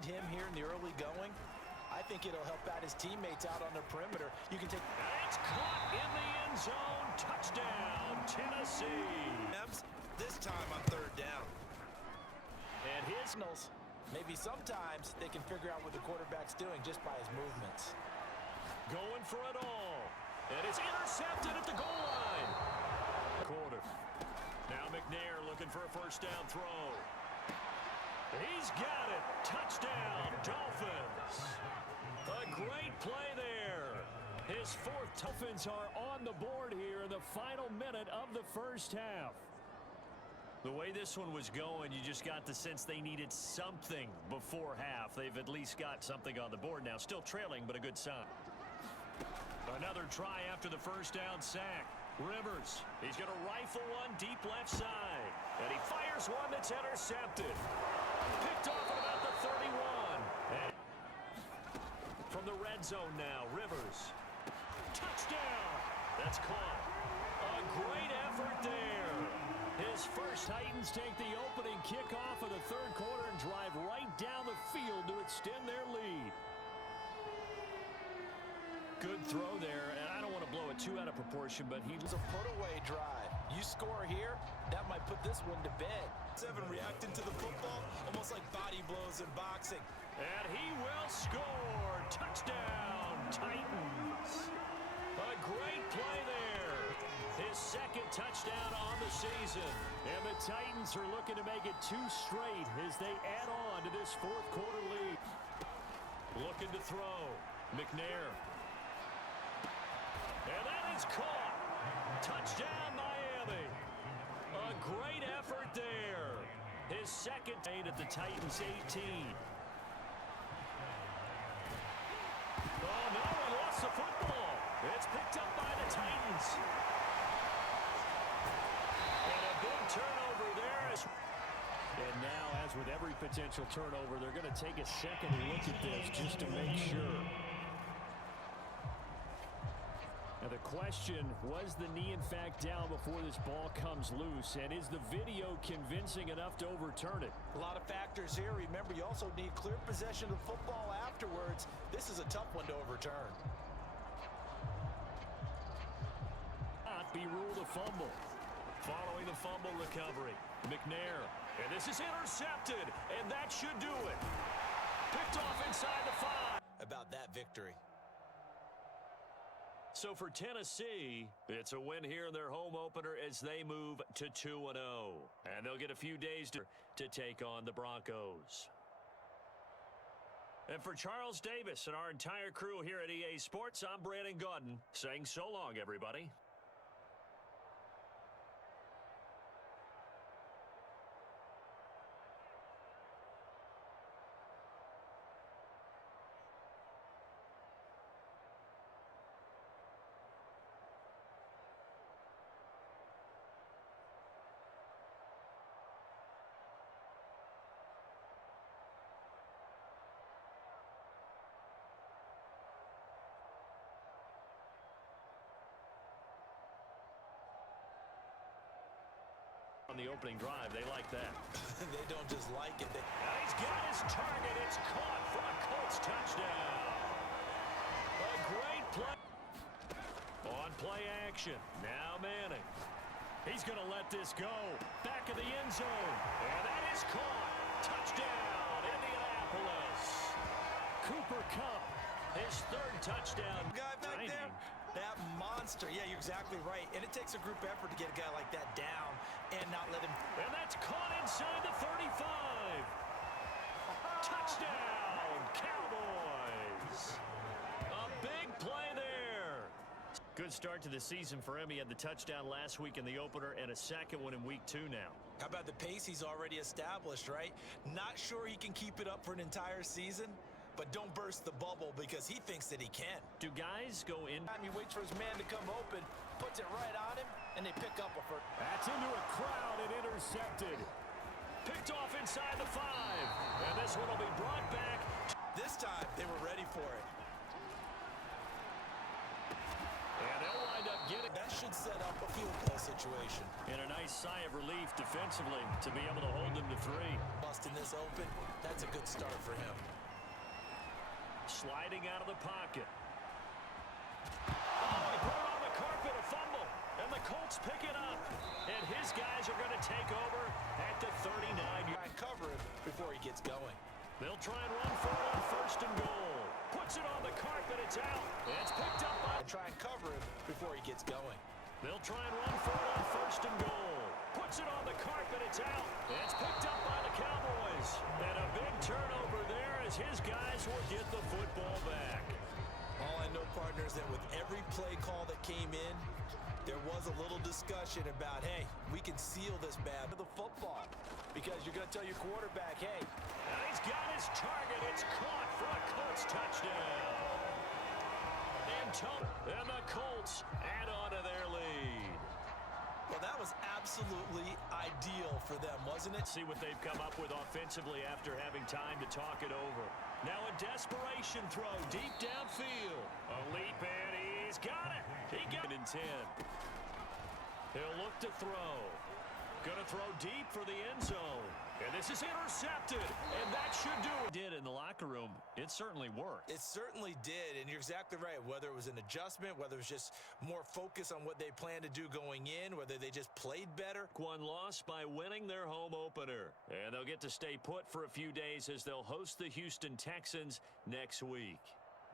behind him here in the early going, I think it'll help out his teammates out on the perimeter. You can take... And it's caught in the end zone. Touchdown, Tennessee. This time on third down. And his... Maybe sometimes they can figure out what the quarterback's doing just by his movements. Going for it all. And it's intercepted at the goal line. Quarter. Now McNair looking for a first down throw. He's got it. Touchdown, Dolphins. A great play there. His fourth. Dolphins are on the board here in the final minute of the first half. The way this one was going, you just got the sense they needed something before half. They've at least got something on the board now. Still trailing, but a good sign. Another try after the first down sack. Rivers, he's going to rifle one deep left side. And he fires one that's intercepted. Picked off at about the 31. And from the red zone now, Rivers. Touchdown. That's caught. A great effort there. His first Titans take the opening kickoff of the third quarter and drive right down the field to extend their lead. Good throw there, and I don't want to blow it too out of proportion, but he was a put-away drive. You score here, that might put this one to bed. 7 reacting to the football, almost like body blows in boxing. And he will score. Touchdown, Titans. A great play there. His second touchdown on the season. And the Titans are looking to make it 2 straight as they add on to this fourth quarter lead. Looking to throw. McNair. And that is caught. Touchdown, Miami. A great effort there. His second at the Titans 18. Oh, no, he lost the football. It's picked up by the Titans. And a big turnover there. And now, as with every potential turnover, they're going to take a second look at this just to make sure. Now the question, was the knee in fact down before this ball comes loose? And is the video convincing enough to overturn it? A lot of factors here. Remember, you also need clear possession of football afterwards. This is a tough one to overturn. Not be ruled a fumble. Following the fumble recovery, McNair. And this is intercepted, and that should do it. Picked off inside the 5. About that victory. So for Tennessee, it's a win here in their home opener as they move to 2-0. And they'll get a few days to take on the Broncos. And for Charles Davis and our entire crew here at EA Sports, I'm Brandon Gaudin saying so long, everybody. On the opening drive, they like that. They don't just like it. And he's got his target. It's caught for a Colts touchdown. A great play. On play action. Now Manning. He's going to let this go. Back of the end zone. And that is caught. Touchdown, Indianapolis. Cooper Kupp, his third touchdown. Guy back there. That monster. Yeah, you're exactly right. And it takes a group effort to get a guy like that down and not let him. And that's caught inside the 35. Touchdown, Cowboys. A big play there. Good start to the season for him. He had the touchdown last week in the opener and a second one in week 2 now. How about the pace he's already established, right? Not sure he can keep it up for an entire season. But don't burst the bubble because he thinks that he can. Do guys go in? He waits for his man to come open, puts it right on him, and they pick up a first. That's into a crowd and intercepted. Picked off inside the 5. And this one will be brought back. This time, they were ready for it. And they'll wind up getting. That should set up a field goal situation. And a nice sigh of relief defensively to be able to hold them to 3. Busting this open, that's a good start for him. sliding out of the pocket. Oh, he put it on the carpet, a fumble. And the Colts pick it up. And his guys are going to take over at the 39. Try and cover him before he gets going. They'll try and run for it on first and goal. Puts it on the carpet, it's out. It's picked up by... Try and cover him before he gets going. They'll try and run for it on first and goal. Puts it on the carpet, it's out. It's picked up by the Cowboys. And a big turnover there as his guys will get the football back. All I know, partners, that with every play call that came in, there was a little discussion about, hey, we can seal this bad with the football. Because you're going to tell your quarterback, hey. And he's got his target. It's caught for a Colts touchdown. And the Colts add on to their lead. Well, that was absolutely ideal for them, wasn't it? See what they've come up with offensively after having time to talk it over. Now a desperation throw deep downfield. A leap and he's got it. He got it in 10. He'll look to throw. Gonna throw deep for the end zone. And this is intercepted. And that should do it. Did in the locker room. It certainly worked. It certainly did, and you're exactly right. Whether it was an adjustment, whether it was just more focus on what they planned to do going in, whether they just played better. One loss by winning their home opener. And they'll get to stay put for a few days as they'll host the Houston Texans next week.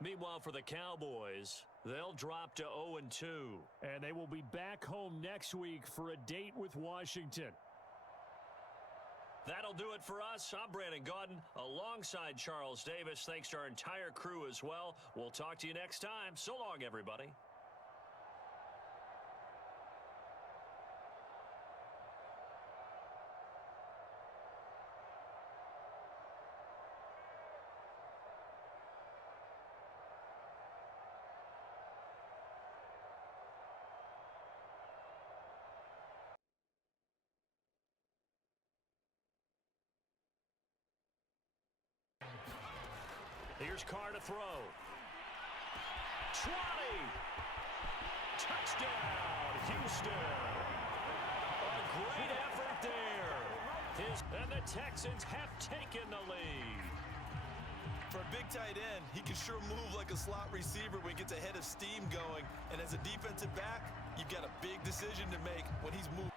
Meanwhile, for the Cowboys, they'll drop to 0-2. And they will be back home next week for a date with Washington. That'll do it for us. I'm Brandon Gaudin alongside Charles Davis. Thanks to our entire crew as well. We'll talk to you next time. So long, everybody. Here's Carr to throw. 20. Touchdown, Houston. A great effort there. And the Texans have taken the lead. For a big tight end, he can sure move like a slot receiver when he gets a head of steam going. And as a defensive back, you've got a big decision to make when he's moving.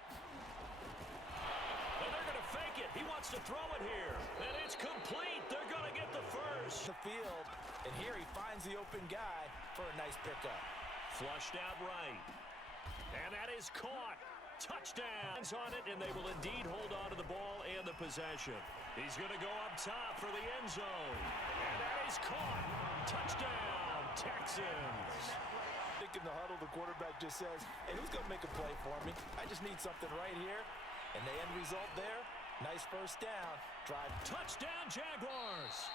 And they're going to fake it. He wants to throw it here. And it's complete. They're going to get the first. The field, and here he finds the open guy for a nice pickup. Flushed out right. And that is caught. Touchdown. On it, and they will indeed hold on to the ball and the possession. He's going to go up top for the end zone. And that is caught. Touchdown, Texans. I think in the huddle, the quarterback just says, hey, who's going to make a play for me? I just need something right here. And the end result there, nice first down. Drive. Touchdown, Jaguars.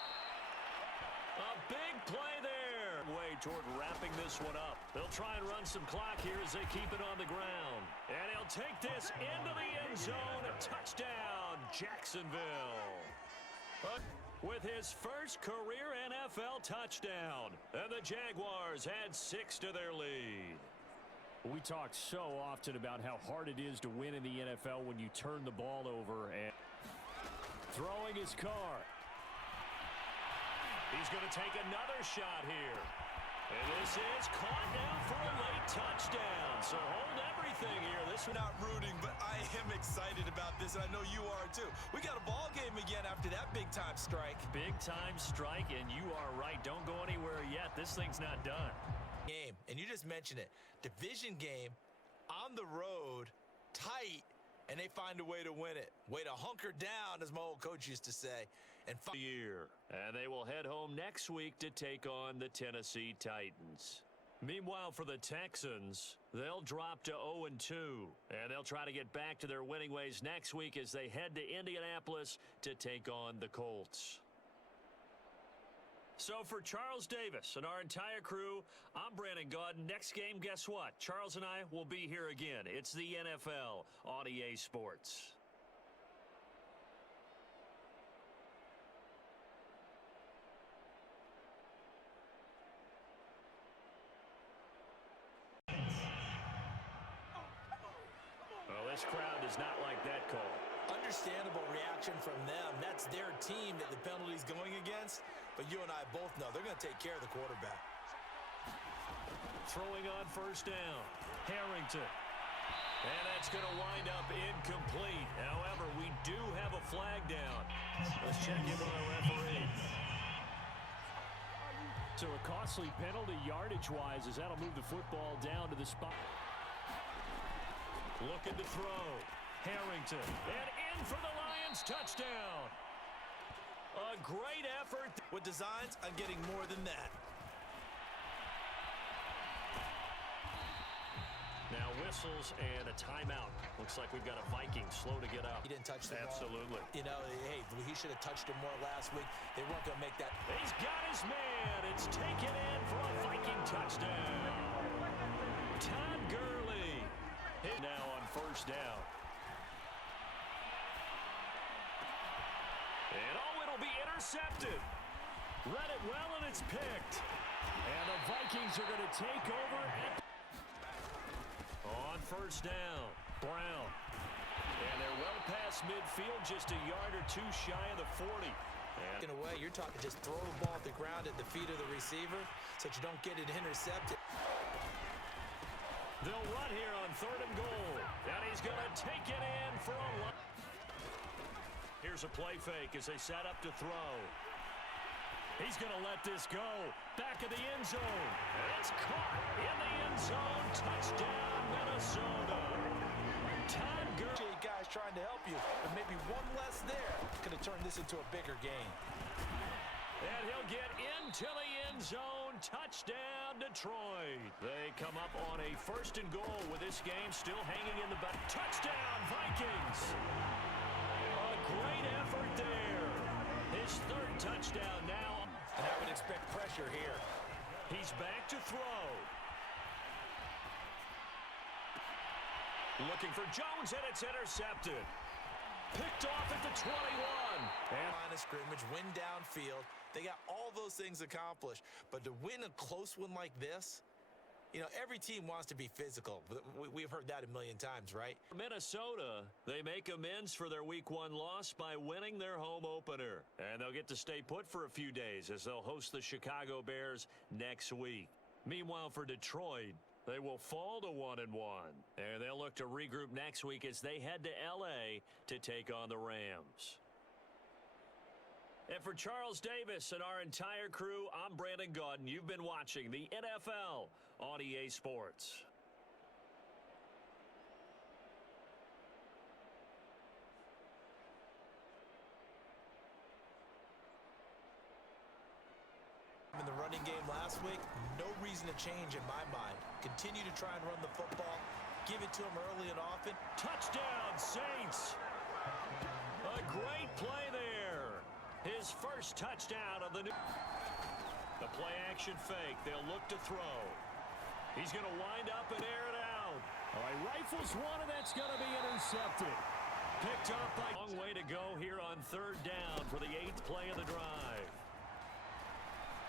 A big play there. Way toward wrapping this one up. They'll try and run some clock here as they keep it on the ground. And he'll take this into the end zone. A touchdown, Jacksonville. With his first career NFL touchdown. And the Jaguars add 6 to their lead. We talk so often about how hard it is to win in the NFL when you turn the ball over. And throwing his Carr. He's going to take another shot here. And this is caught now for a late touchdown. So hold everything here. This We're not rooting, but I am excited about this, and I know you are too. We got a ball game again after that big-time strike. Big-time strike, and you are right. Don't go anywhere yet. This thing's not done. Game, and you just mentioned it. Division game, on the road, tight, and they find a way to win it. Way to hunker down, as my old coach used to say. And they will head home next week to take on the Tennessee Titans. Meanwhile, for the Texans, they'll drop to 0-2, and they'll try to get back to their winning ways next week as they head to Indianapolis to take on the Colts. So for Charles Davis and our entire crew, I'm Brandon Gaudin. Next game, guess what? Charles and I will be here again. It's the NFL on EA Sports. This crowd does not like that call. Understandable reaction from them. That's their team that the penalty's going against. but you and I both know they're going to take care of the quarterback. Throwing on first down. Harrington. And that's going to wind up incomplete. However, we do have a flag down. Let's check in with our referee. So a costly penalty yardage-wise as that'll move the football down to the spot. Looking to throw. Harrington. And in for the Lions touchdown. A great effort. With designs on getting more than that. Now whistles and a timeout. Looks like we've got a Viking slow to get up. He didn't touch the ball. Absolutely. You know, hey, he should have touched him more last week. They weren't going to make that. He's got his man. It's taken in for a Viking touchdown. Todd Gurley hit now on first down. And it'll be intercepted. Read it well, and it's picked. And the Vikings are going to take over on first down. Brown. And they're well past midfield, just a yard or two shy of the 40. And in a way, you're talking just throw the ball at the ground at the feet of the receiver so that you don't get it intercepted. They'll run here on 3rd and goal. And he's going to take it in for a run. Here's a play fake as they set up to throw. He's going to let this go. Back of the end zone. And it's caught in the end zone. Touchdown, Minnesota. Todd Gurley. Guys trying to help you, but maybe one less there could have turned this into a bigger game. And he'll get into the end zone. Touchdown, Detroit. They come up on a 1st and goal with this game still hanging in the back. Touchdown, Vikings. A great effort there. His 3rd touchdown now. And I would expect pressure here. He's back to throw. Looking for Jones, and it's intercepted. Picked off at the 21. And line of scrimmage, win downfield. They got all those things accomplished. But to win a close one like this, you know, every team wants to be physical. We've heard that a million times, right? Minnesota, they make amends for their Week 1 loss by winning their home opener. And they'll get to stay put for a few days as they'll host the Chicago Bears next week. Meanwhile, for Detroit, they will fall to 1-1. And they'll look to regroup next week as they head to L.A. to take on the Rams. And for Charles Davis and our entire crew, I'm Brandon Gaudin. You've been watching the NFL on EA Sports. In the running game last week, no reason to change in my mind. Continue to try and run the football. Give it to him early and often. Touchdown, Saints. A great play there. His first touchdown of the new. The play action fake. They'll look to throw. He's going to wind up and air it out. All right, rifles one, and that's going to be intercepted. Picked up by. Long way to go here on 3rd down for the 8th play of the drive.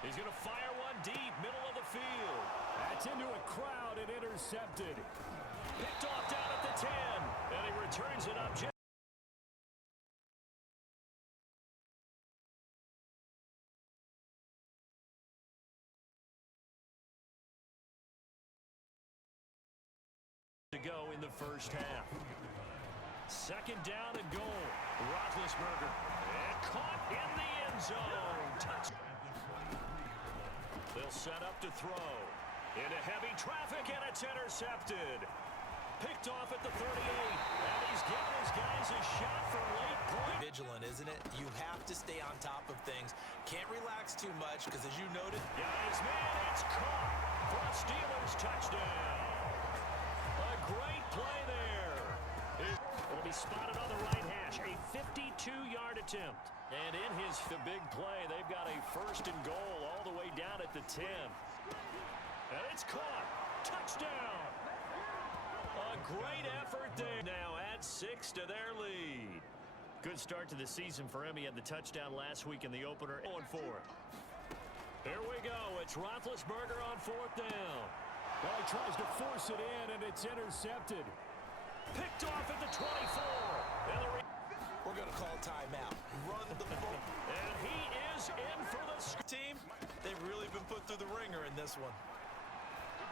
He's going to fire one deep, middle of the field. That's into a crowd and intercepted. Picked off down at the 10, and he returns it up. To go in the first half. 2nd down and goal. Roethlisberger. And caught in the end zone. Touch. They'll set up to throw. Into heavy traffic, and it's intercepted. Picked off at the 38. And he's giving his guys a shot for late point. Vigilant, isn't it? You have to stay on top of things. Can't relax too much, because as you noted. Guys, man, it's caught for a Steelers touchdown. A great play there. Will be spotted on the right hash. A 52-yard attempt. And in his big play, they've got a 1st and goal all the way down at the 10. And it's caught. Touchdown. A great effort there. Now add 6 to their lead. Good start to the season for him. He had the touchdown last week in the opener. Going for it. Here we go. It's Roethlisberger on 4th down. Well, he tries to force it in, and it's intercepted. Picked off at the 24. And we're going to call timeout. Run the ball. And he is in for the Team, they've really been put through the ringer in this one.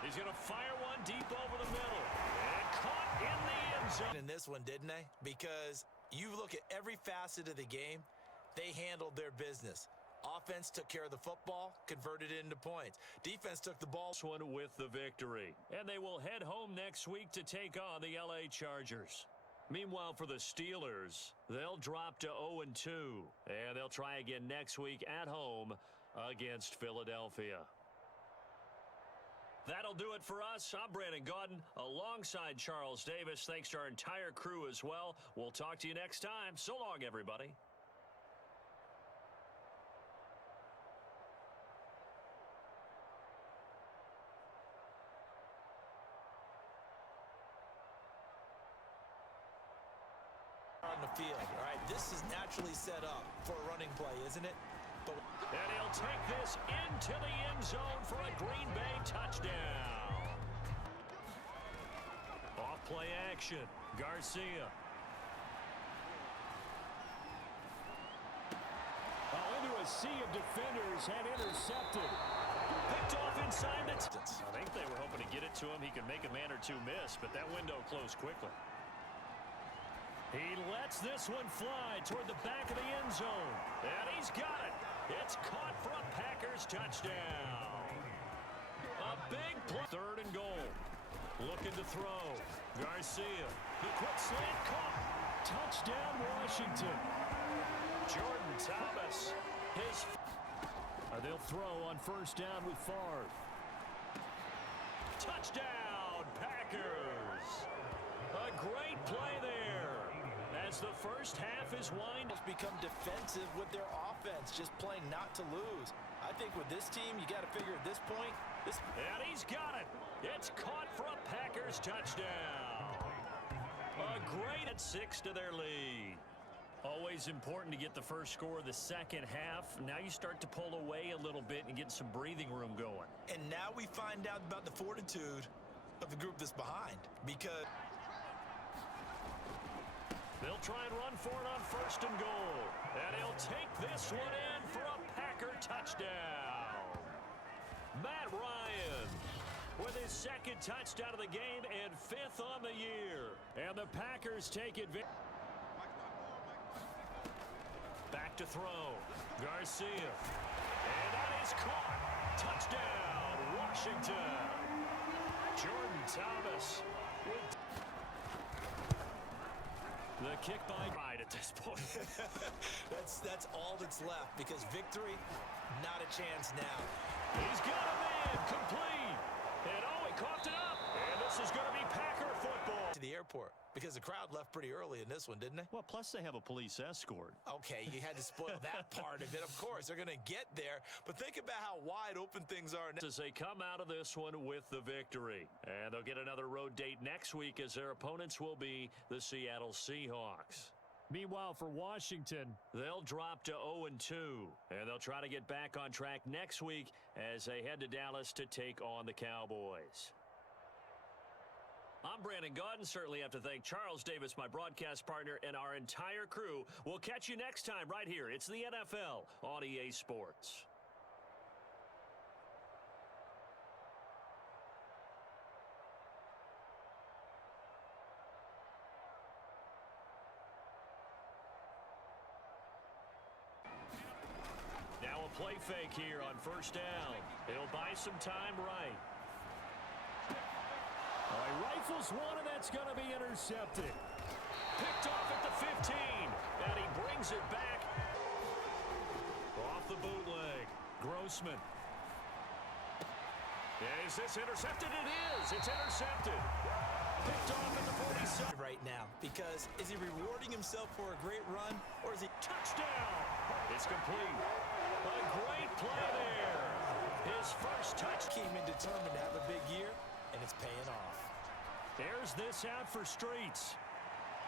He's going to fire one deep over the middle. And caught in the end zone. In this one, didn't they? Because you look at every facet of the game, they handled their business. Offense took care of the football, converted it into points. Defense took the ball. This one with the victory. And they will head home next week to take on the LA Chargers. Meanwhile, for the Steelers, they'll drop to 0-2. And they'll try again next week at home against Philadelphia. That'll do it for us. I'm Brandon Gaudin alongside Charles Davis. Thanks to our entire crew as well. We'll talk to you next time. So long, everybody. On the field, all right, this is naturally set up for a running play, isn't it? But and he'll take this into the end zone for a Green Bay touchdown. Off play action. Garcia. Into a sea of defenders and intercepted. Picked off inside the distance. I think they were hoping to get it to him. He could make a man or two miss, but that window closed quickly. He lets this one fly toward the back of the end zone. And he's got it. It's caught for a Packers touchdown. A big play. 3rd and goal. Looking to throw. Garcia. The quick slant caught. Touchdown, Washington. Jordan Thomas. They'll throw on 1st down with Favre. Touchdown, Packers. A great play there. As the first half is become defensive with their offense, just playing not to lose. I think with this team, you got to figure at this point. And he's got it. It's caught for a Packers touchdown. A great at 6 to their lead. Always important to get the first score of the second half. Now you start to pull away a little bit and get some breathing room going. And now we find out about the fortitude of the group that's behind, because they'll try and run for it on 1st and goal. And he'll take this one in for a Packer touchdown. Matt Ryan with his 2nd touchdown of the game and 5th on the year. And the Packers take advantage. Back to throw. Garcia. And that is caught. Touchdown, Washington. Jordan Thomas with the kick by right at this point. that's all that's left, because victory, not a chance now. He's got a man complete. And he coughed it up. And this is going to be Packer football. To the airport, because the crowd left pretty early in this one, didn't they? Well, plus they have a police escort. Okay, you had to spoil that part of it. Of course, they're going to get there. But think about how wide open things are now. As they come out of this one with the victory. And they'll get another road date next week, as their opponents will be the Seattle Seahawks. Meanwhile, for Washington, they'll drop to 0-2. And they'll try to get back on track next week as they head to Dallas to take on the Cowboys. I'm Brandon Gaudin. Certainly have to thank Charles Davis, my broadcast partner, and our entire crew. We'll catch you next time right here. It's the NFL on EA Sports. Now a play fake here on 1st down. He'll buy some time right. He rifles one, and that's going to be intercepted. Picked off at the 15, and he brings it back. Off the bootleg. Grossman. Is this intercepted? It is. It's intercepted. Picked off at the 47. Right now, because is he rewarding himself for a great run, or is he touchdown? It's complete. A great play there. His first touch. Came in determined to have a big year, and it's paying off. There's this out for Streets.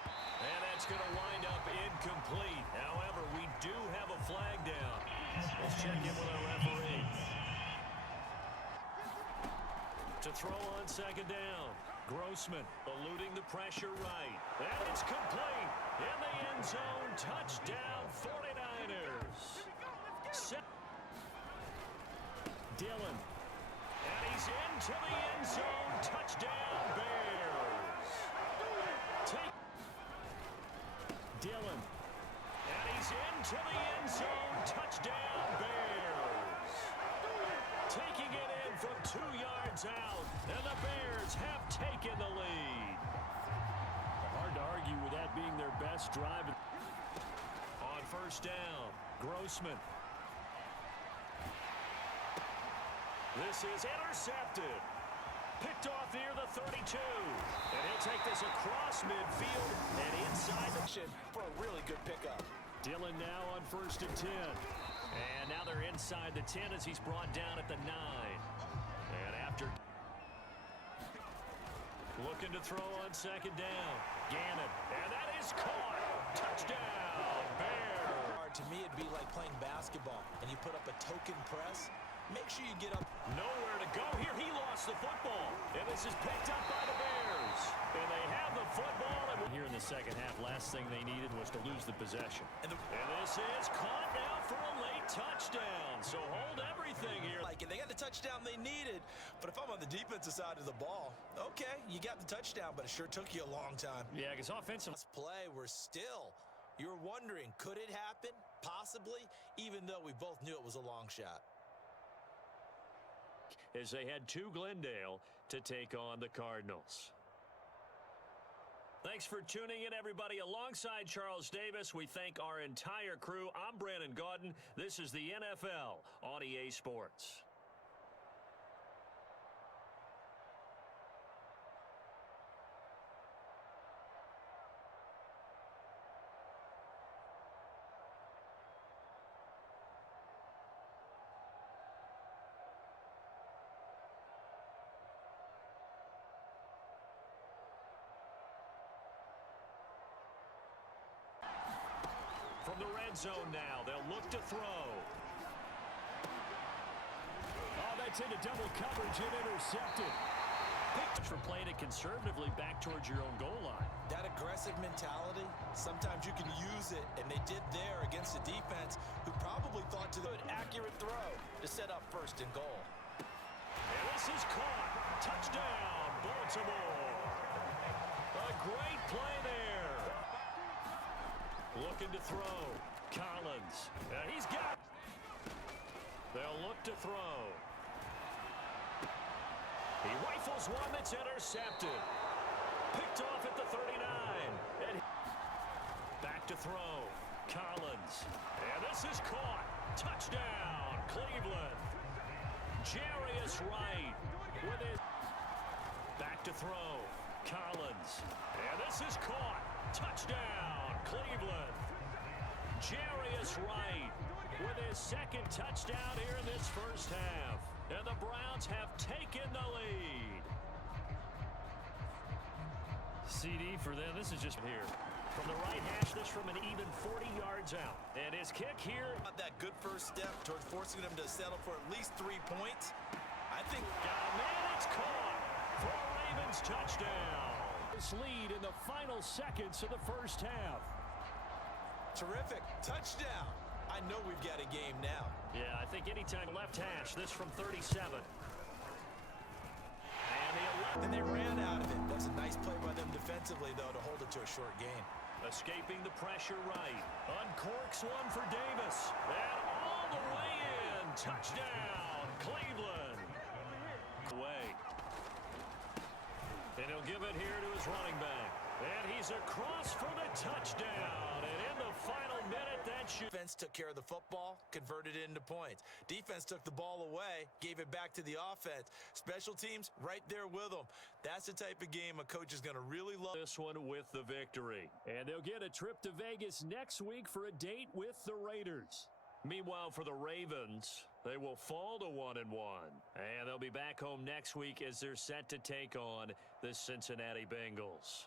And that's going to wind up incomplete. However, we do have a flag down. Let's check in with our referee. To throw on 2nd down. Grossman eluding the pressure right. And it's complete. In the end zone. Touchdown 49ers. Dillon. And he's into the end zone. Touchdown, Bears. Dillon. And he's into the end zone. Touchdown, Bears. Taking it in from 2 yards out. And the Bears have taken the lead. Hard to argue with that being their best drive. On first down, Grossman. This is intercepted. Picked off near the 32. And he'll take this across midfield and inside the For a really good pickup. Dillon now on 1st and 10. And now they're inside the 10 as he's brought down at the 9. And after looking to throw on 2nd down. Gannon. And that is caught. Touchdown, Bears. To me, it'd be like playing basketball, and you put up a token press. Make sure you get up. Nowhere to go here. He lost the football. And this is picked up by the Bears. And they have the football. And Here in the second half, last thing they needed was to lose the possession. And this is caught now for a late touchdown. So hold everything here. They got the touchdown they needed, but if I'm on the defensive side of the ball, okay, you got the touchdown, but it sure took you a long time. Yeah, because offensive Play, you were wondering, could it happen? Possibly, even though we both knew it was a long shot. As they head to Glendale to take on the Cardinals. Thanks for tuning in, everybody. Alongside Charles Davis, we thank our entire crew. I'm Brandon Gaudin. This is the NFL on EA Sports. From the red zone now, they'll look to throw. Oh, that's into double coverage and intercepted. Picked For playing it conservatively back towards your own goal line. that aggressive mentality, sometimes you can use it, and they did there against a defense who probably thought to the accurate throw to set up 1st and goal. And this is caught. Touchdown, Baltimore. A great play there. Looking to throw. Collins. He's got. They'll look to throw. He rifles one that's intercepted. Picked off at the 39. And back to throw. Collins. And this is caught. Touchdown, Cleveland. Jarius Wright with it. Back to throw. Collins. And this is caught. Touchdown, Cleveland. Jarius Wright with his 2nd touchdown here in this 1st half. And the Browns have taken the lead. CD for them. This is just here. From the right hash, this from an even 40 yards out. And his kick here. That good first step towards forcing them to settle for at least 3 points. I think. It's caught for a Ravens touchdown. This lead in the final seconds of the 1st half. Terrific. Touchdown. I know we've got a game now. Yeah, I think anytime left hash, this from 37. And they ran out of it. That's a nice play by them defensively, though, to hold it to a short gain. Escaping the pressure right. Uncorks one for Davis. And all the way in. Touchdown, Cleveland. Away. And he'll give it here to his running back. And he's across for the touchdown. And in the final minute, that should. Defense took care of the football, converted it into points. Defense took the ball away, gave it back to the offense. Special teams right there with them. That's the type of game a coach is going to really love. This one with the victory. And they'll get a trip to Vegas next week for a date with the Raiders. Meanwhile, for the Ravens, they will fall to 1-1. And they'll be back home next week as they're set to take on the Cincinnati Bengals.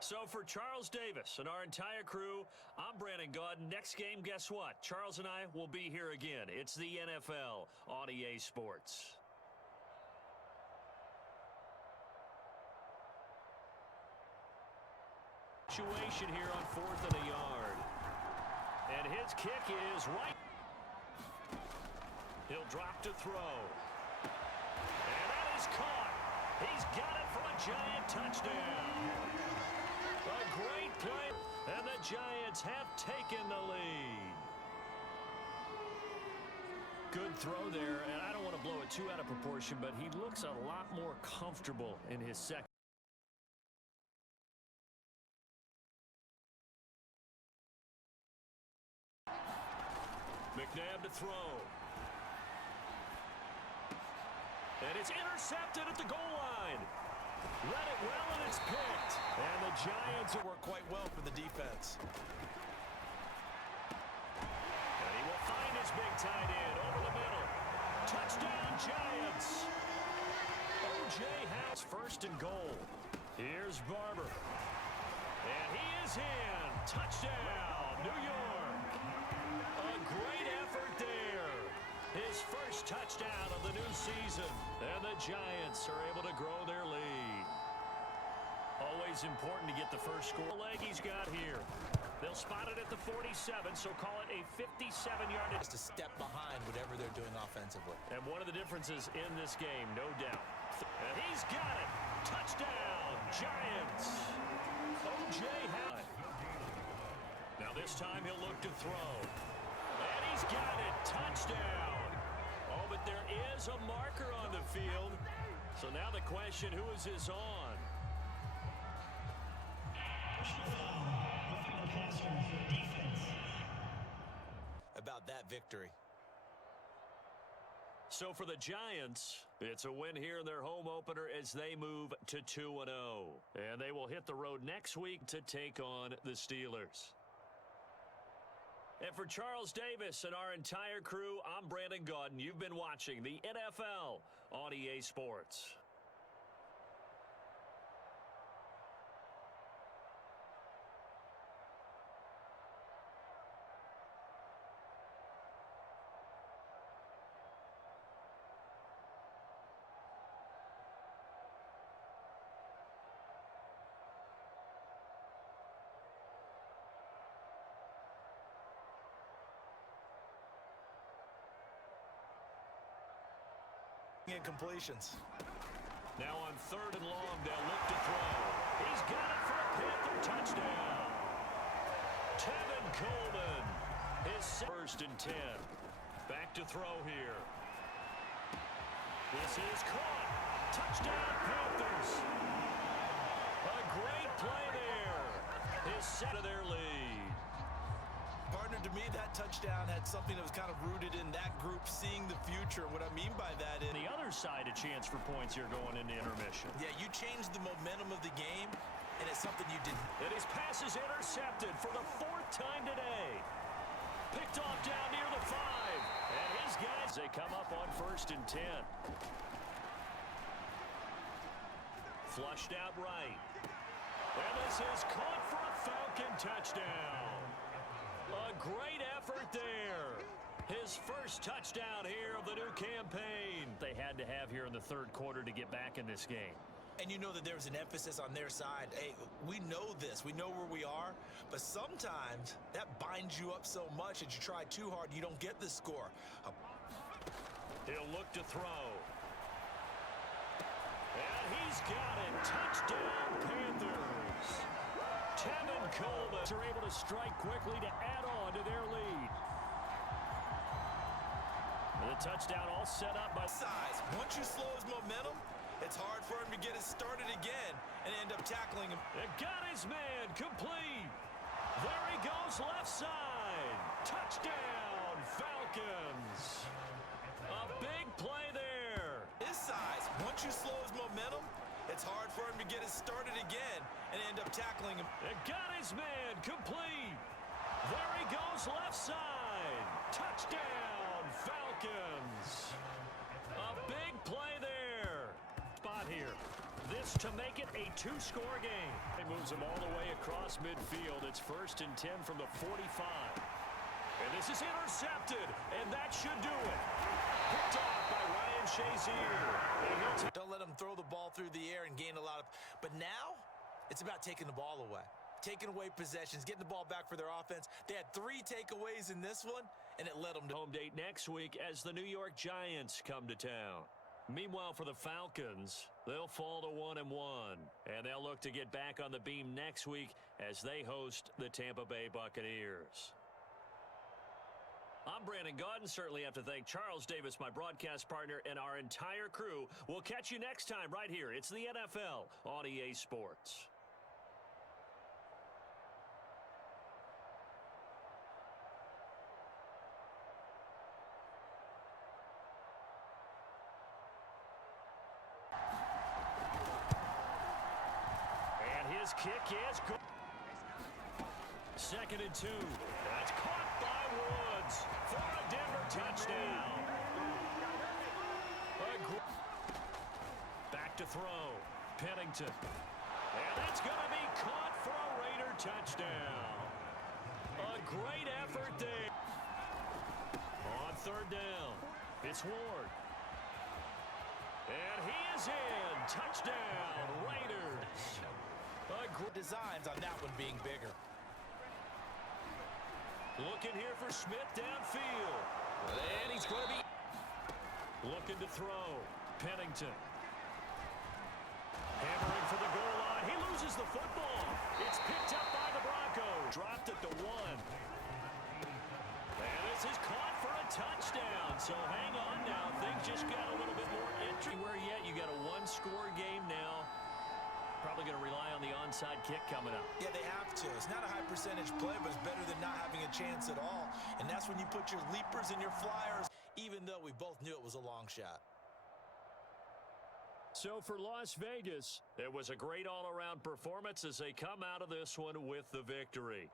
So for Charles Davis and our entire crew, I'm Brandon Gaudin. Next game, guess what? Charles and I will be here again. It's the NFL on EA Sports. Situation here on 4th and a yard. And his kick is right. He'll drop to throw. And that is caught. He's got it for a Giant touchdown. A great play. And the Giants have taken the lead. Good throw there, and I don't want to blow it too out of proportion, but he looks a lot more comfortable in his second. McNabb to throw. And it's intercepted at the goal line. Read it well, and it's picked. And the Giants work quite well for the defense. And he will find his big tight end over the middle. Touchdown, Giants. O.J. House first and goal. Here's Barber. And he is in. Touchdown, New York. A great effort there. His first touchdown of the new season. And the Giants are able to grow their lead. Always important to get the first score. Leg he's got here. They'll spot it at the 47, so call it a 57-yard. Just to step behind whatever they're doing offensively. And one of the differences in this game, no doubt. And he's got it. Touchdown, Giants. O.J. Howard. Now this time he'll look to throw. And he's got it. Touchdown. Oh, but there is a marker on the field. So now the question, who is this on? About that victory. So for the Giants, it's a win here in their home opener as they move to 2-0. And they will hit the road next week to take on the Steelers. And for Charles Davis and our entire crew, I'm Brandon Gaudin. You've been watching the NFL on EA Sports. Incompletions. Now on 3rd and long, they'll look to throw. He's got it for a Panther touchdown. Tevin Coleman, his 1st and 10. Back to throw here. This is caught. Touchdown, Panthers. A great play there. His set of their lead. Partner, to me, that touchdown had something that was kind of rooted in that group seeing the future. What I mean by that is... The other side, a chance for points here going into intermission. Yeah, you changed the momentum of the game, and it's something you didn't. And his pass is intercepted for the 4th time today. Picked off down near the 5. And his guys, they come up on 1st and 10. Flushed out right. And this is caught for a Falcon touchdown. A great effort there. His first touchdown here of the new campaign. They had to have here in the 3rd quarter to get back in this game. And you know that there was an emphasis on their side. Hey, we know this. We know where we are. But sometimes that binds you up so much that you try too hard, you don't get the score. He'll look to throw. And he's got it. Touchdown, Panthers. Tevin Coleman are able to strike quickly to add on to their lead. The touchdown all set up by size. Once you slow his momentum, it's hard for him to get it started again and end up tackling him. It got his man complete. There he goes left side. Touchdown, Falcons. A big play there. His size. Once you slow his momentum, it's hard for him to get it started again and end up tackling him. It got his man complete. There he goes left side. Touchdown, Falcons. A big play there. Spot here. This to make it a 2-score game. He moves him all the way across midfield. It's 1st and 10 from the 45. And this is intercepted, and that should do it. Picked off by Ryan Shazier. Don't let him throw the ball through the air and gain a lot of... But now, it's about taking the ball away. Taking away possessions, getting the ball back for their offense. They had 3 takeaways in this one, and it led them to home date next week as the New York Giants come to town. Meanwhile, for the Falcons, they'll fall to 1-1, and they'll look to get back on the beam next week as they host the Tampa Bay Buccaneers. I'm Brandon Gaudin. Certainly have to thank Charles Davis, my broadcast partner, and our entire crew. We'll catch you next time right here. It's the NFL on EA Sports. His kick is good. 2nd and 2. That's caught by Woods for a Denver touchdown. Back to throw. Pennington. And that's going to be caught for a Raider touchdown. A great effort there. On 3rd down, it's Ward. And he is in. Touchdown, Raiders. Designs on that one being bigger. Looking here for Smith downfield. And he's going to be looking to throw. Pennington. Hammering for the goal line. He loses the football. It's picked up by the Broncos. Dropped at the 1. And this is caught for a touchdown. So hang on now. Things just got a little bit more interesting. Where yet you got a one-score game now. Probably going to rely on the onside kick coming up. Yeah, they have to. It's not a high percentage play, but it's better than not having a chance at all. And that's when you put your leapers and your flyers, even though we both knew it was a long shot. So for Las Vegas, it was a great all-around performance as they come out of this one with the victory.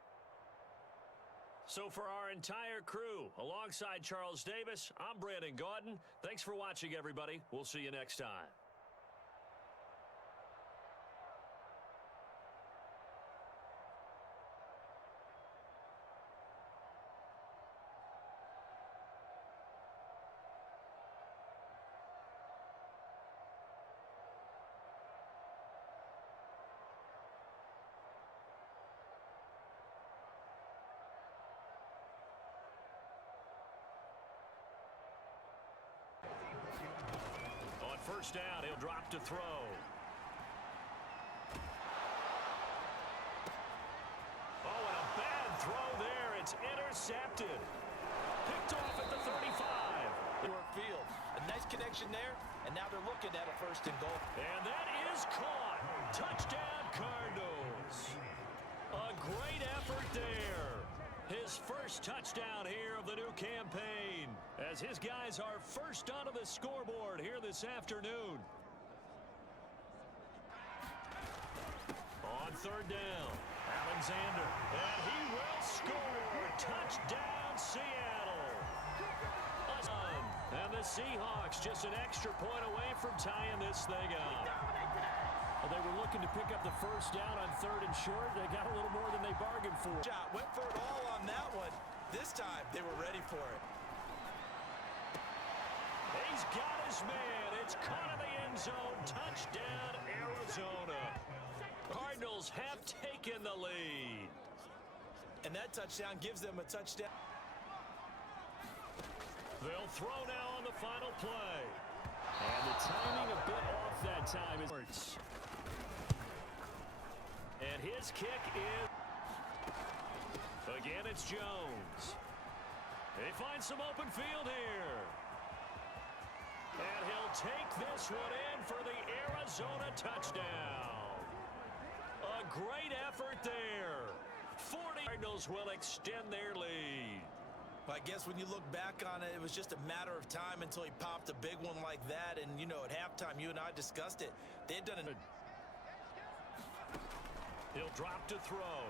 So for our entire crew, alongside Charles Davis, I'm Brandon Gaudin. Thanks for watching, everybody. We'll see you next time. First down, he'll drop to throw. Oh, and a bad throw there. It's intercepted. Picked off at the 35. Field. A nice connection there, and now they're looking at a 1st and goal. And that is caught. Touchdown, Cardinals. A great effort there. His first touchdown here of the new campaign as his guys are first onto the scoreboard here this afternoon. On 3rd down, Alexander, and he will score. Touchdown, Seattle. And the Seahawks just an extra point away from tying this thing up. Well, they were looking to pick up the first down on 3rd and short. They got a little more than they bargained for. Shot went for it all on that one. This time they were ready for it. He's got his man. It's caught in the end zone. Touchdown, Arizona. Cardinals have taken the lead. And that touchdown gives them a touchdown. They'll throw now on the final play. And the timing a bit off that time. And his kick is... Again, it's Jones. They find some open field here. And he'll take this one in for the Arizona touchdown. A great effort there. 40 Cardinals will extend their lead. I guess when you look back on it, it was just a matter of time until he popped a big one like that. And, you know, at halftime, you and I discussed it. They'd done it. He'll drop to throw.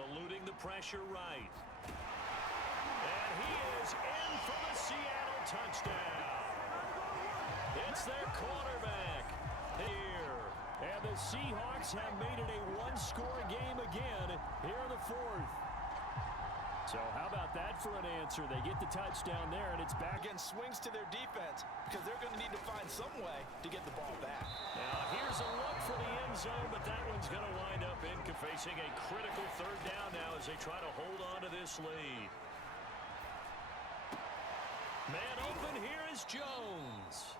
Eluding the pressure right. And he is in for the Seattle touchdown. It's their quarterback here. And the Seahawks have made it a one-score game again here in the 4th. So how about that for an answer? They get the touchdown there, and it's back. Again, swings to their defense because they're going to need to find some way to get the ball back. Now here's a look for the end zone, but that one's going to wind up facing a critical 3rd down now as they try to hold on to this lead. Man open here is Jones.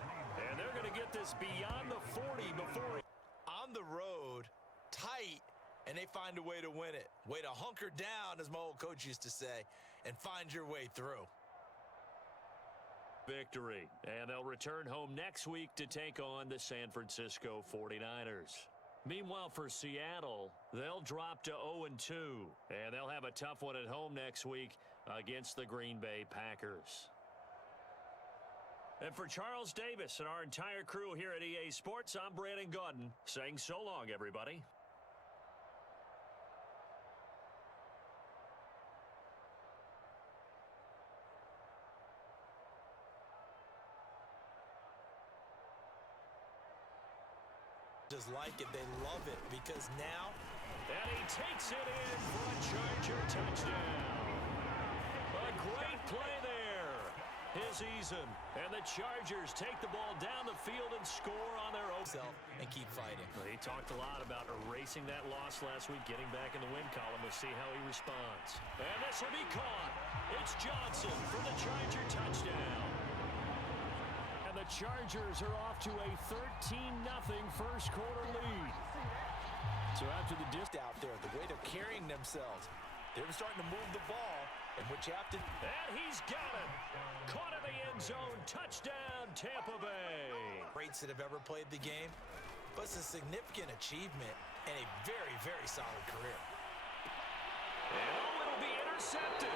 And they're going to get this beyond the 40 before he... On the road, tight, and they find a way to win it. Way to hunker down, as my old coach used to say, and find your way through. Victory. And they'll return home next week to take on the San Francisco 49ers. Meanwhile, for Seattle, they'll drop to 0-2, and they'll have a tough one at home next week against the Green Bay Packers. And for Charles Davis and our entire crew here at EA Sports, I'm Brandon Gaudin saying so long, everybody. Just like it, they love it, because now... And he takes it in for a Charger touchdown. A great play there. His Eason. And the Chargers take the ball down the field and score on their own. And keep fighting. Well, he talked a lot about erasing that loss last week, getting back in the win column. We'll see how he responds. And this will be caught. It's Johnson for the Charger touchdown. And the Chargers are off to a 13-0 first quarter lead. So after the out there, the way they're carrying themselves, they're starting to move the ball, and what you have to... And he's got it. Caught in the end zone. Touchdown, Tampa Bay. Greats that have ever played the game, but it's a significant achievement and a very, very solid career. And it'll be intercepted.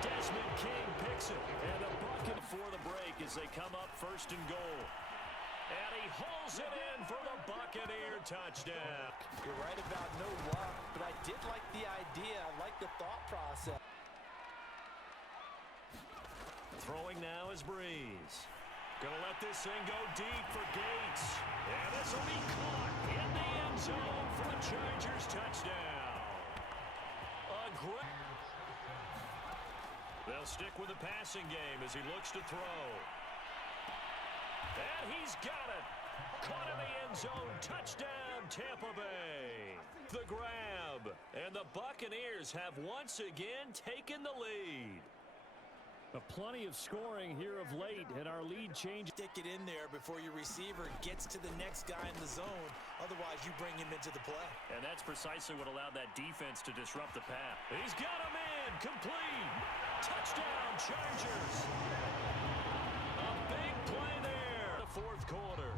Desmond King picks it. And a bucket for the break as they come up first and goal. And he hauls it in for the Buccaneer touchdown. You're right about no luck, but I did like the idea. I like the thought process. Throwing now is Breeze. Gonna let this thing go deep for Gates. And this will be caught in the end zone for the Chargers touchdown. A great... They'll stick with the passing game as he looks to throw. And he's got it. Caught in the end zone. Touchdown, Tampa Bay. The grab. And the Buccaneers have once again taken the lead. Plenty of scoring here of late, and our lead change. Stick it in there before your receiver gets to the next guy in the zone. Otherwise, you bring him into the play. And that's precisely what allowed that defense to disrupt the pass. He's got him in. Complete. Touchdown, Chargers. A big play there. The fourth quarter.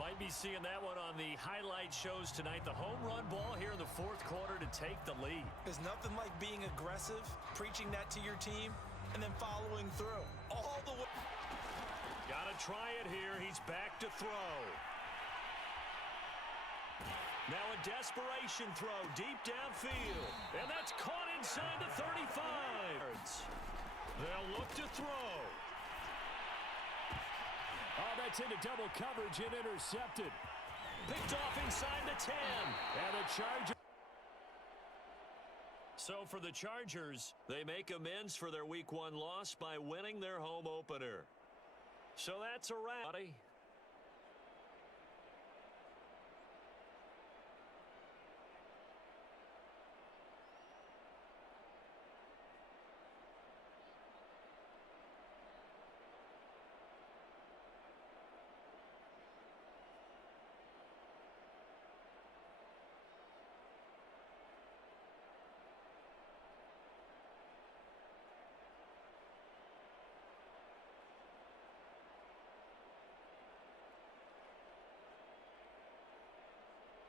Might be seeing that one on the highlight shows tonight. The home run ball here in the fourth quarter to take the lead. There's nothing like being aggressive, preaching that to your team, and then following through all the way. Gotta try it here. He's back to throw. Now a desperation throw deep downfield. And that's caught inside the 35. They'll look to throw. Oh, that's into double coverage and intercepted. Picked off inside the 10. And the Chargers. So for the Chargers, they make amends for their Week 1 loss by winning their home opener. So that's a wrap.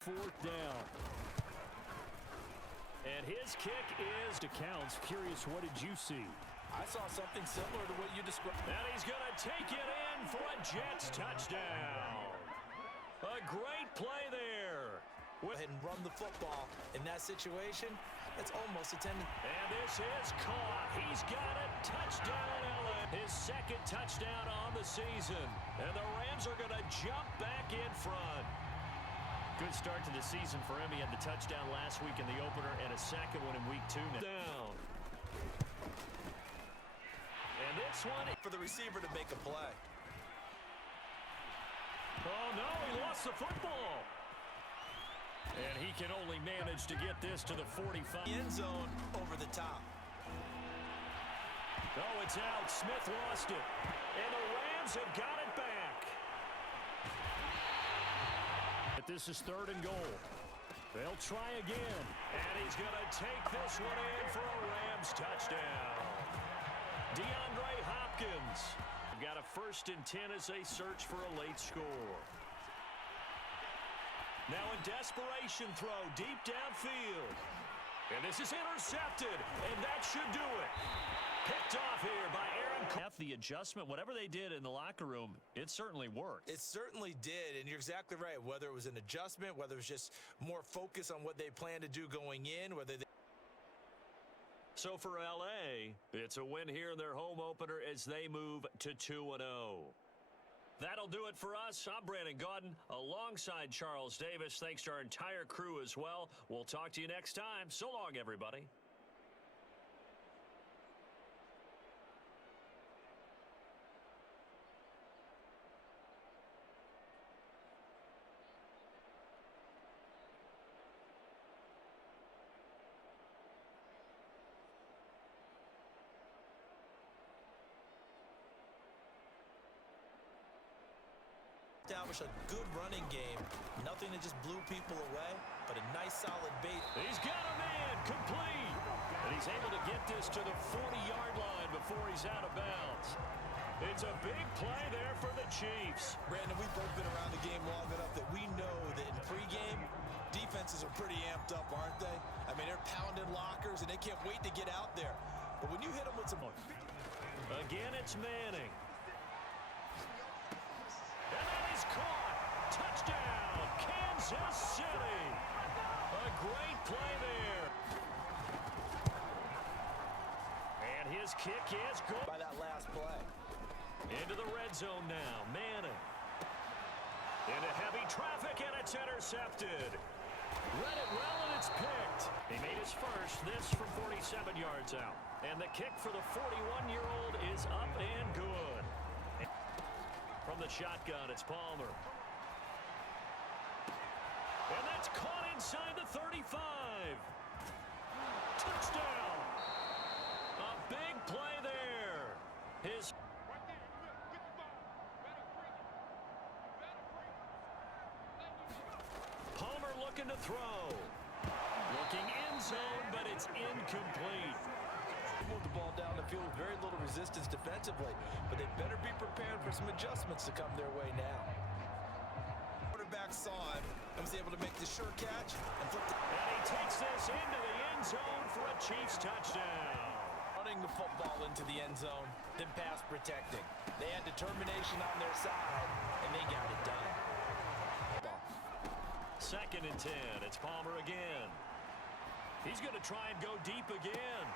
Fourth down. And his kick is to counts. Curious, what did you see? I saw something similar to what you described. And he's going to take it in for a Jets touchdown. A great play there. Go ahead and run the football in that situation. That's almost attended. And this is caught. He's got it. Touchdown, Ellen. His second touchdown on the season. And the Rams are going to jump back in front. Good start to the season for him. He had the touchdown last week in the opener and a second one in Week 2 now. Down. And this one for the receiver to make a play. Oh, no, he lost the football. And he can only manage to get this to the 45. End zone over the top. Oh, it's out. Smith lost it. And the Rams have got it back. But this is 3rd and goal. They'll try again. And he's going to take this one in for a Rams touchdown. DeAndre Hopkins. Got a 1st and 10 as they search for a late score. Now a desperation throw deep downfield. And this is intercepted. And that should do it. Picked off here by Aaron Cole. The adjustment, whatever they did in the locker room, it certainly worked. It certainly did, and you're exactly right. Whether it was an adjustment, whether it was just more focus on what they plan to do going in, whether they... So for L.A., it's a win here in their home opener as they move to 2-0. That'll do it for us. I'm Brandon Gaudin alongside Charles Davis. Thanks to our entire crew as well. We'll talk to you next time. So long, everybody. Establish a good running game. Nothing that just blew people away, but a nice solid bait. He's got a man complete. And he's able to get this to the 40-yard line before he's out of bounds. It's a big play there for the Chiefs. Brandon, we've both been around the game long enough that we know that in pregame, defenses are pretty amped up, aren't they? I mean, they're pounding lockers, and they can't wait to get out there. But when you hit them with some... Again, it's Manning. And that is caught. Touchdown, Kansas City. A great play there. And his kick is good. By that last play. Into the red zone now. Manning. Into heavy traffic, and it's intercepted. Read it well, and it's picked. He made his first, this from 47 yards out. And the kick for the 41-year-old is up and good. From the shotgun, it's Palmer. And that's caught inside the 35. Touchdown. A big play there. His... Palmer looking to throw. Looking end zone, but it's incomplete. Move the ball down the field with very little resistance defensively, but they better be prepared for some adjustments to come their way now. Quarterback saw him and was able to make the sure catch and flip the... And he takes this into the end zone for a Chiefs touchdown. Running the football into the end zone, then pass protecting. They had determination on their side, and they got it done. 2nd and 10. It's Palmer again. He's going to try and go deep again.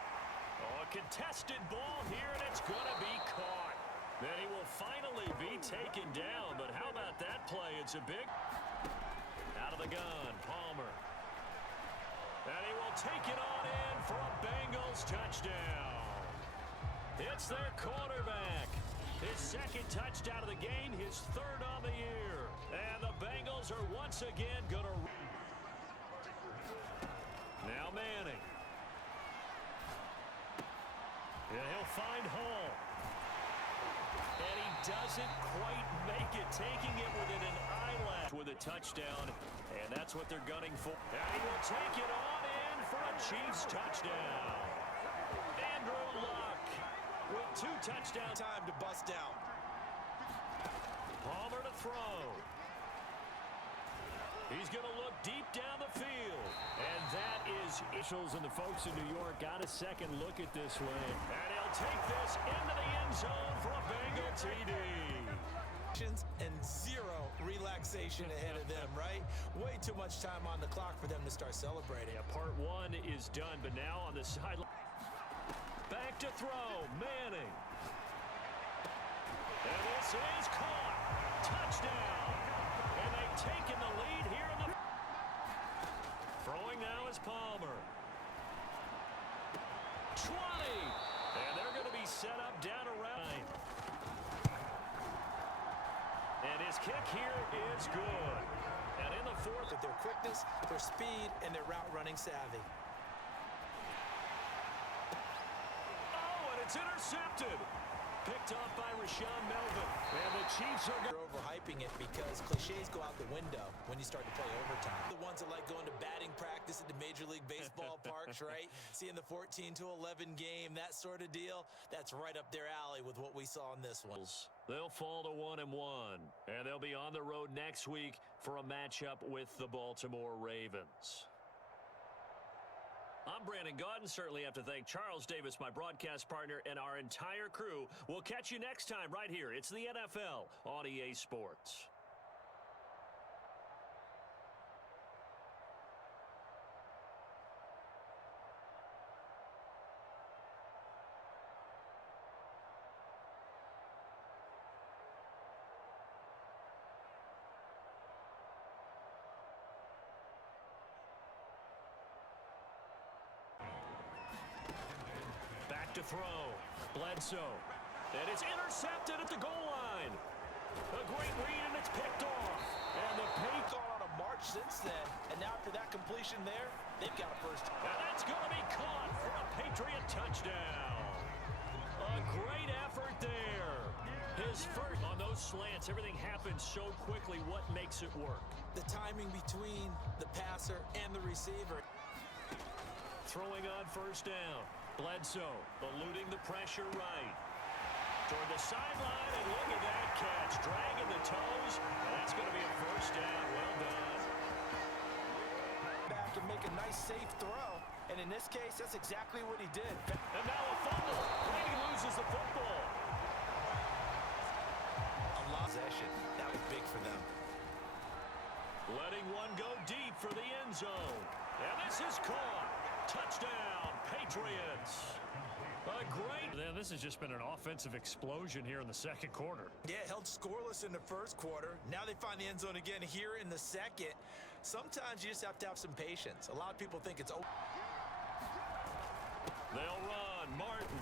Oh, a contested ball here, and it's going to be caught. Then he will finally be taken down, but how about that play? It's a big... Out of the gun, Palmer. And he will take it on in for a Bengals touchdown. It's their quarterback. His 2nd touchdown of the game, his 3rd on the year. And the Bengals are once again going to... Now Manning. And he'll find Hall. And he doesn't quite make it, taking it within an eyelash with a touchdown. And that's what they're gunning for. And he will take it on in for a Chiefs touchdown. Andrew Luck with 2 touchdowns. Time to bust out. Palmer to throw. He's going to look deep down the field. And that is officials, and the folks in New York got a second look at this one. And he'll take this into the end zone for a Bengal TD. And 0 relaxation ahead of them, right? Way too much time on the clock for them to start celebrating. Yeah, part 1 is done, but now on the sideline. Back to throw, Manning. And this is caught. Touchdown. And they've taken the lead here in the... Throwing now is Palmer. 20. And they're going to be set up down around. And his kick here is good. And in the 4th, with their quickness, their speed, and their route running savvy. oh, and It's intercepted. Picked off by Rashawn Melvin. And the Chiefs are You're overhyping it because cliches go out the window when you start to play overtime. The ones that like going to batting practice at the Major League Baseball parks, right? Seeing the 14-11 game, that sort of deal, that's right up their alley with what we saw in this one. They'll fall to 1-1, and they'll be on the road next week for a matchup with the Baltimore Ravens. I'm Brandon Gaudin. Certainly have to thank Charles Davis, my broadcast partner, and our entire crew. We'll catch you next time right here. It's the NFL on EA Sports. To throw. Bledsoe. And it's intercepted at the goal line. A great read, and it's picked off. And the Patriots Gone on a march since then, and now after that completion there, they've got a first. And that's going to be caught for a Patriot touchdown. A great effort there. His first on those slants, everything happens so quickly. What makes it work? The timing between the passer and the receiver. Throwing on first down. Bledsoe eluding the pressure right. Toward the sideline, and look at that catch. Dragging the toes, and that's going to be a first down. Well done. Back and make a nice, safe throw. And in this case, that's exactly what he did. And now a fumble. Brady loses the football. A lot of possession. That was big for them. Letting one go deep for the end zone. And this is caught. Touchdown, Patriots. A great. This has just been an offensive explosion here in the second quarter. Yeah, held scoreless in the first quarter. Now they find the end zone again here in the second. Sometimes you just have to have some patience. A lot of people think it's over. They'll run. Martin.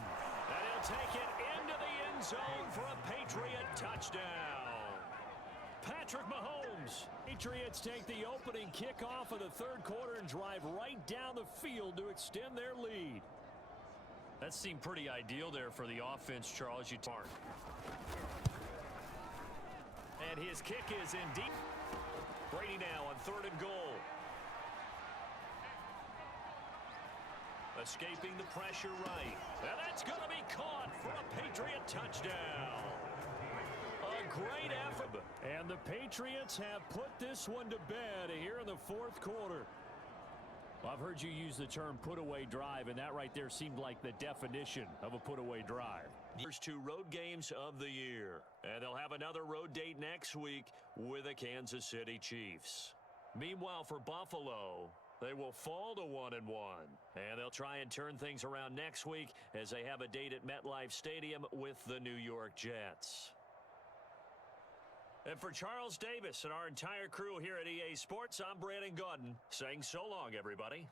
And he'll take it into the end zone for a Patriot touchdown. Patrick Mahomes. Patriots take the opening kickoff of the third quarter and drive right down the field to extend their lead. That seemed pretty ideal there for the offense, Charles. You mark. And his kick is in deep. Brady now on 3rd and goal. Escaping the pressure right. And that's going to be caught for a Patriot touchdown. A great effort. And the Patriots have put this one to bed here in the fourth quarter. Well, I've heard you use the term put-away drive, and that right there seemed like the definition of a put-away drive. First 2 road games of the year. And they'll have another road date next week with the Kansas City Chiefs. Meanwhile, for Buffalo, they will fall to 1-1. And they'll try and turn things around next week as they have a date at MetLife Stadium with the New York Jets. And for Charles Davis and our entire crew here at EA Sports, I'm Brandon Gaudin saying so long, everybody.